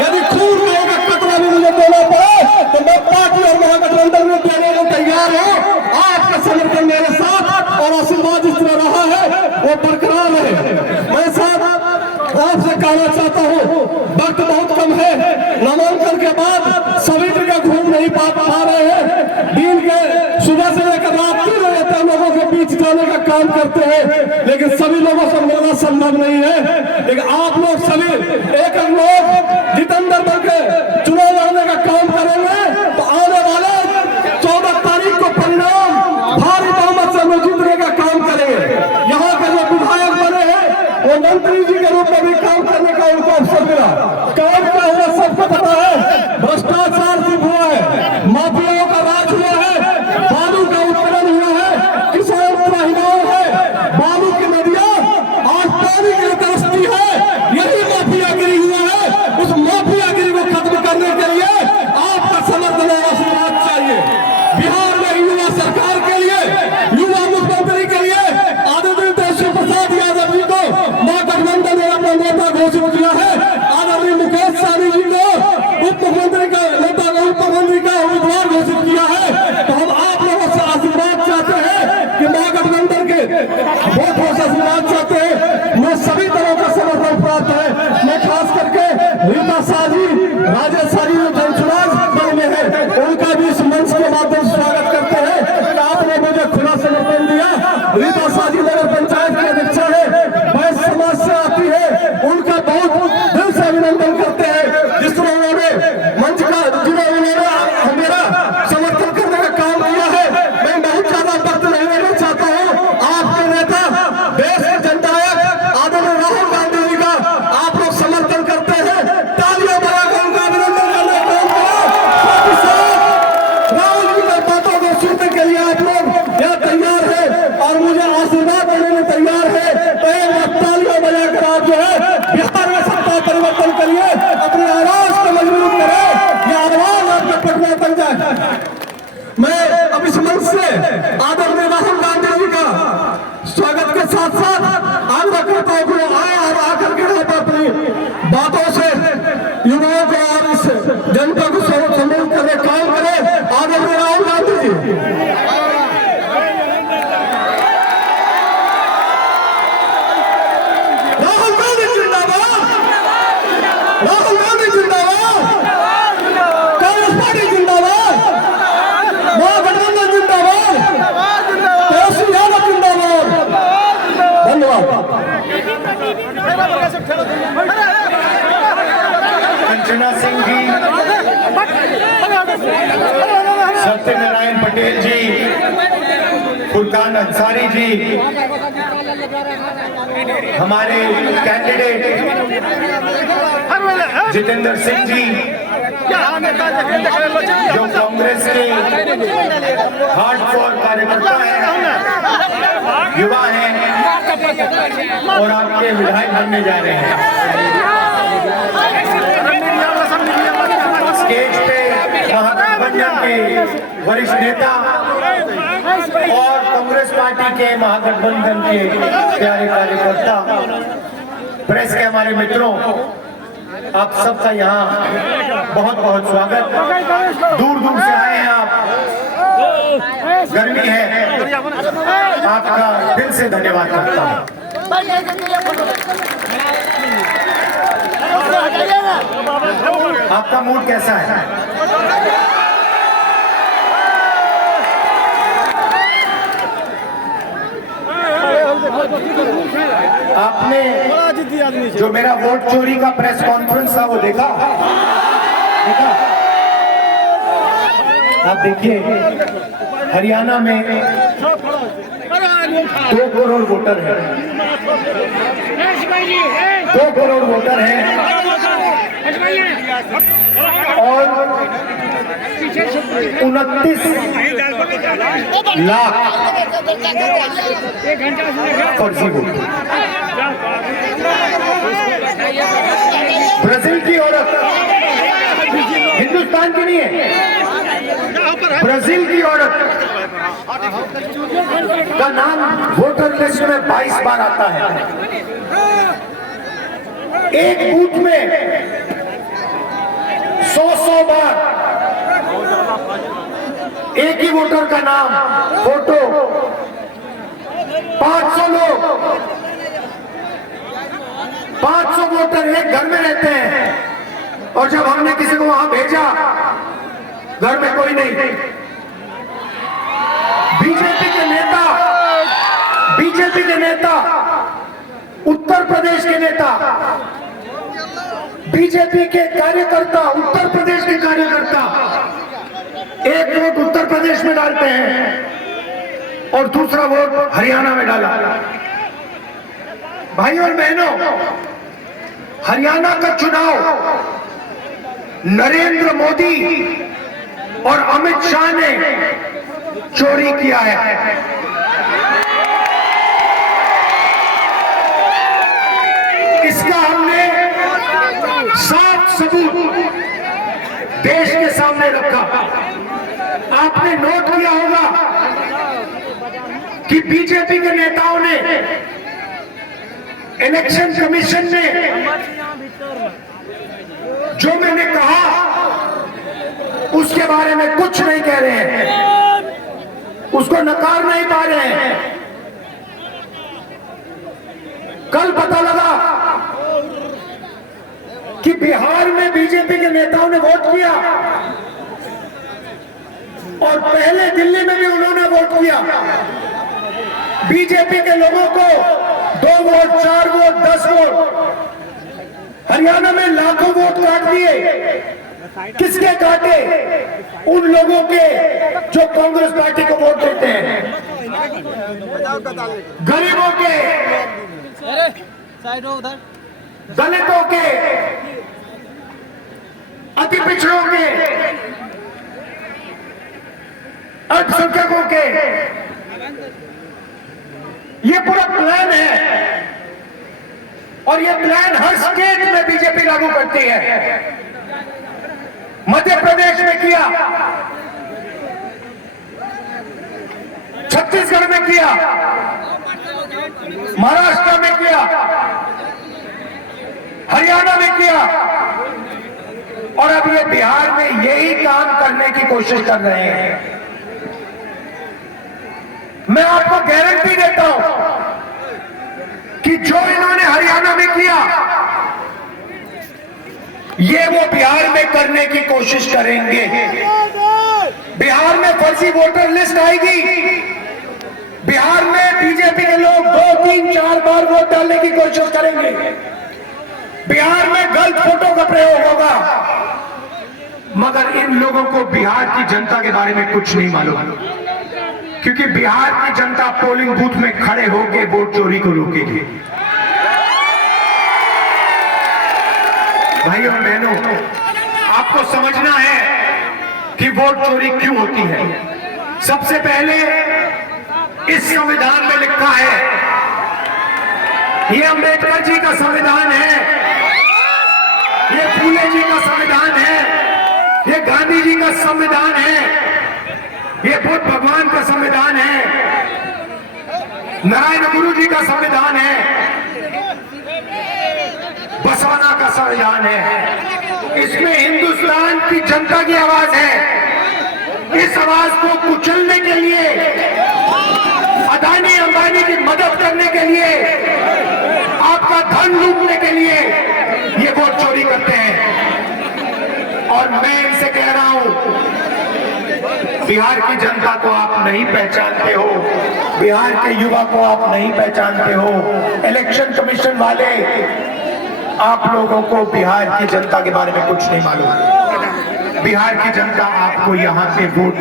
यदि खून का एक कतरा भी मुझे देना पड़े तो मैं पार्टी और महागठबंधन में देने को तैयार हूँ। आपका समर्थन मेरे साथ और आशीर्वाद जिस तरह रहा है वो बरकरार रहे। मैं साहब आपसे कहना चाहता हूँ, वक्त बहुत कम है। नामांकन के बाद सभी जगह घूम नहीं पा रहे हैं। दिन के सुबह से लेकर रात 3 बजे तक लोगों के बीच जाने का काम करते हैं, लेकिन सभी लोगों से मिलना संभव नहीं है। लेकिन आप लोग सभी एक लोग जितेंद्र बन के चुनाव लड़ने का काम करेंगे तो आने वाले 14 तारीख को परिणाम भारी बहुमत से हम जीतने का काम करेंगे। यहाँ के जो विधायक बने हैं वो मंत्री जी के रूप में भी काम करने का उनको अवसर मिला। काम क्या हुआ सबको पता है। भ्रष्टाचार सिर्फ हुआ है, माफियाओं का राज हुआ है, बालू का उत्खनन हुआ है, किसान त्राहिमाम है, बालू की नदियां आज पानी के लिए तरसती है। यही माफियागिरी हुआ है। उस माफियागिरी को खत्म करने के लिए आपका समर्थन और आशीर्वाद चाहिए। बिहार में युवा सरकार के लिए, युवा मुख्यमंत्री के लिए आदरणीय तेजस्वी प्रसाद यादव जी को महागठबंधन ने अपना नेता घोषित किया है। आदरणीय मुकेश सहनी जी को उप मुख्यमंत्री का नेता, उप मुख्यमंत्री का उम्मीदवार घोषित किया है। तो हम आप लोगों से आशीर्वाद चाहते हैं कि महागठबंधन के वोटों से आशीर्वाद चाहते हैं। मैं सभी तरह का समर्थन प्राप्त है। मैं खास करके रीता शाह जी, राजेश शाह जी जो जनसुराज दल में है उनका भी इस मंच के माध्यम से स्वागत करते हैं कि आपने मुझे खुला समर्थन दिया। रीता शाह जी नगर पंचायत की अध्यक्षा है, वैश्य समाज से आती है, उनका बहुत दिल से अभिनंदन करते हैं। जिस तरह उन्होंने मंच का उन्होंने मेरा समर्थन करने का काम किया है। मैं बहुत ज्यादा वक्त नहीं लेना चाहता हूँ। आपके नेता, देश के जननायक आदरणीय राहुल गांधी जी का आप लोग समर्थन करते हैं, तालियां बजाकर उनका अभिनंदन करने का काम करो। राहुल जी की बातों को सुनने के लिए आप लोग यहाँ तैयार है और मुझे आशीर्वाद देने में तैयार है। तो एक बार तालियां बजाकर आप जो है बिहार में सत्ता परिवर्तन करिए, अपनी आवाज को मजबूत करें, ये आवाज आपके पटना तक जाए। मैं अब इस मंच से आदरणीय राहुल गांधी जी का स्वागत के साथ साथ आग्रह करता हूं कि आए और आकर के यहाँ पर अपनी बातों से युवाओं को और इस जनता को सम्मिलित करने काम करें। आदरणीय राहुल गांधी जी। राहुल गांधी जिंदाबाद, राहुल गांधी जिंदाबाद, कांग्रेस पार्टी जिंदाबाद, महागठबंधन जिंदाबाद, तेजस्वी यादव जिंदाबाद। धन्यवाद। कंचना सिंह जी, सत्यनारायण पटेल जी, फुरकान अंसारी जी, हमारे कैंडिडेट जितेंद्र सिंह जी जो कांग्रेस के हार्डकोर कार्यकर्ता हैं, युवा हैं और आपके विधायक बनने जा रहे हैं। स्टेज पे महागठबंधन के वरिष्ठ नेता और कांग्रेस पार्टी के महागठबंधन के प्यारे कार्यकर्ता, प्रेस के हमारे मित्रों, आप सबका यहाँ बहुत बहुत स्वागत। दूर दूर से आए हैं आप, गर्मी है, आपका दिल से धन्यवाद करता हूँ। आपका मूड कैसा है? आपने जो मेरा वोट चोरी का प्रेस कॉन्फ्रेंस था वो देखा? आप देखिए, हरियाणा में 2 करोड़ वोटर हैं, 2 करोड़ वोटर हैं और 29 लाख फर्जी वोट। ब्राजील की औरत, हिंदुस्तान की नहीं है, ब्राजील की औरत का नाम वोटर लिस्ट में 22 बार आता है। एक बूथ में एक ही वोटर का नाम, फोटो, 500 लोग, 500 वोटर एक घर में रहते हैं। और जब हमने किसी को वहां भेजा, घर में कोई नहीं। बीजेपी के नेता, उत्तर प्रदेश के नेता, बीजेपी के कार्यकर्ता, उत्तर प्रदेश के कार्यकर्ता एक वोट उत्तर प्रदेश में डालते हैं और दूसरा वोट हरियाणा में डाला। भाइयों और बहनों, हरियाणा का चुनाव नरेंद्र मोदी और अमित शाह ने चोरी किया है। इसका हमने साफ सबूत देश के सामने रखा। आपने नोट किया होगा कि बीजेपी के नेताओं ने, इलेक्शन कमीशन ने जो मैंने कहा उसके बारे में कुछ नहीं कह रहे हैं, उसको नकार नहीं पा रहे हैं। कल पता लगा कि बिहार में बीजेपी के नेताओं ने वोट किया और पहले दिल्ली में भी उन्होंने वोट किया। बीजेपी के लोगों को 2 वोट, 4 वोट, 10 वोट, हरियाणा में लाखों वोट काट दिए। किसके काटे? उन लोगों के जो कांग्रेस पार्टी को वोट देते हैं, गरीबों के, दलितों के, अति पिछड़ों के, अल्पसंख्यकों के। ये पूरा प्लान है और ये प्लान हर स्टेट में बीजेपी लागू करती है। मध्य प्रदेश में किया, छत्तीसगढ़ में किया, महाराष्ट्र में किया, हरियाणा में किया और अब ये बिहार में यही काम करने की कोशिश कर रहे हैं। मैं आपको गारंटी देता हूं कि जो इन्होंने हरियाणा में किया, ये वो बिहार में करने की कोशिश करेंगे। बिहार में फर्जी वोटर लिस्ट आएगी। बिहार में बीजेपी के लोग 2, 3, 4 बार वोट डालने की कोशिश करेंगे। बिहार में गलत फोटो का प्रयोग होगा। मगर इन लोगों को बिहार की जनता के बारे में कुछ नहीं मालूम, क्योंकि बिहार की जनता पोलिंग बूथ में खड़े होकर वोट चोरी को रोकेगी। भाइयों और बहनों, आपको समझना है कि वोट चोरी क्यों होती है। सबसे पहले इस संविधान में लिखा है, ये अंबेडकर जी का संविधान है, ये फूले जी का संविधान है, ये गांधी जी का संविधान है, ये बुद्ध भगवान का संविधान है, नारायण गुरु जी का संविधान है, बसवाना का संविधान है। इसमें हिंदुस्तान की जनता की आवाज है। इस आवाज को कुचलने के लिए, अदानी अंबानी की मदद करने के लिए, आपका धन लूटने के लिए ये वोट चोरी करते हैं। और मैं इनसे कह रहा हूं, बिहार की जनता को आप नहीं पहचानते हो, बिहार के युवा को आप नहीं पहचानते हो। इलेक्शन कमीशन वाले, आप लोगों को बिहार की जनता के बारे में कुछ नहीं मालूम। बिहार की जनता आपको यहां पे वोट